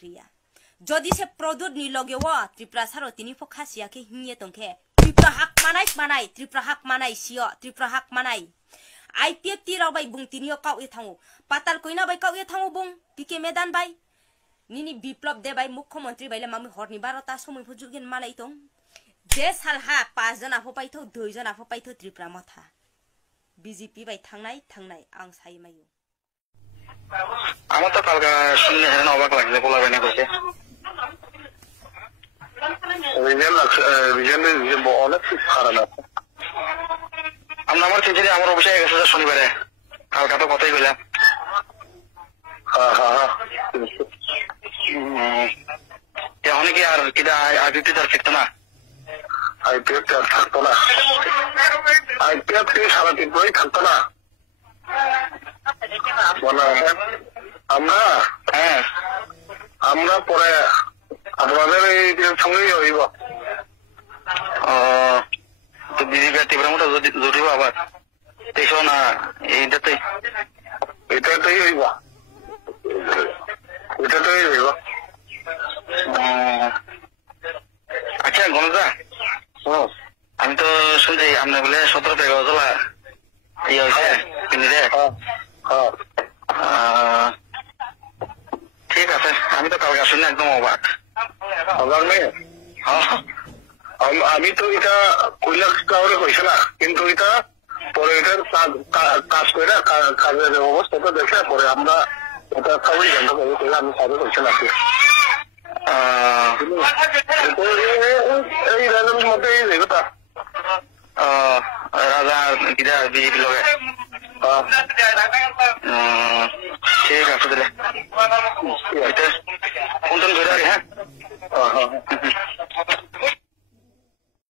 ক্রিয়া যদি সে প্রদুর নি লগে ও ত্রিপুরা সারো তিনি ফখাসিয়াকে হিয়ে তংখে ত্রিপুরা হাক মানাই ত্রিপুরা হাক মানাই সিও ত্রিপুরা হাক মানাই IPF ti raw bay bung tinio kaw ithangu patal koina bay kaw ithangu bung pike medan bay nini biplop de bay mukhyamantri bayle mami horni barota somoi phujurgen malai tong je salha 5 jona pho paitho 2 jona pho paitho tripura matha BJP bay thangnai ang sai mayu আমার তো কালকে শুনলে হেন অবাক লাগছে বলা বাইনা কইছে রিজেন অনেক খারাপ আছে আমরা আমার চিন্তা আমার অবশ্যই গেছে শনিবারে কালকে তো কথাই বললাম এখন কি আর কিটা আইপিএফ আর থাকতো না আইপিএফ আর থাকতো না আইপিএফ কি সারা দিন ধরেই থাকতো না আমরা পরে আপনাদের এই সঙ্গেই হইব তো বিজেপি ত্রিপুরা মতো জুটিব আবার দেখো না এটাতেই হইব আচ্ছা গণজা আমি তো শুনছি আপনার বলে 17 টাকা জলা ইয়ে হয়েছে কিনলে ঠিক আছে আমি তো কালকে শুনে একদম অবাক আমি তো এটা কৈলাস কাউরে কইছে না কিন্তু এটা পরে এটার কাজ করে কাজের অবস্থাটা দেখে পরে আমরা এটা সবাই জানতে পারি আমি কাজে কইছে না এই রাজার মধ্যে এই কথা রাজা কিরা বিজেপি লগে ঠিক আছে তাহলে ফোন টোন করে হ্যাঁ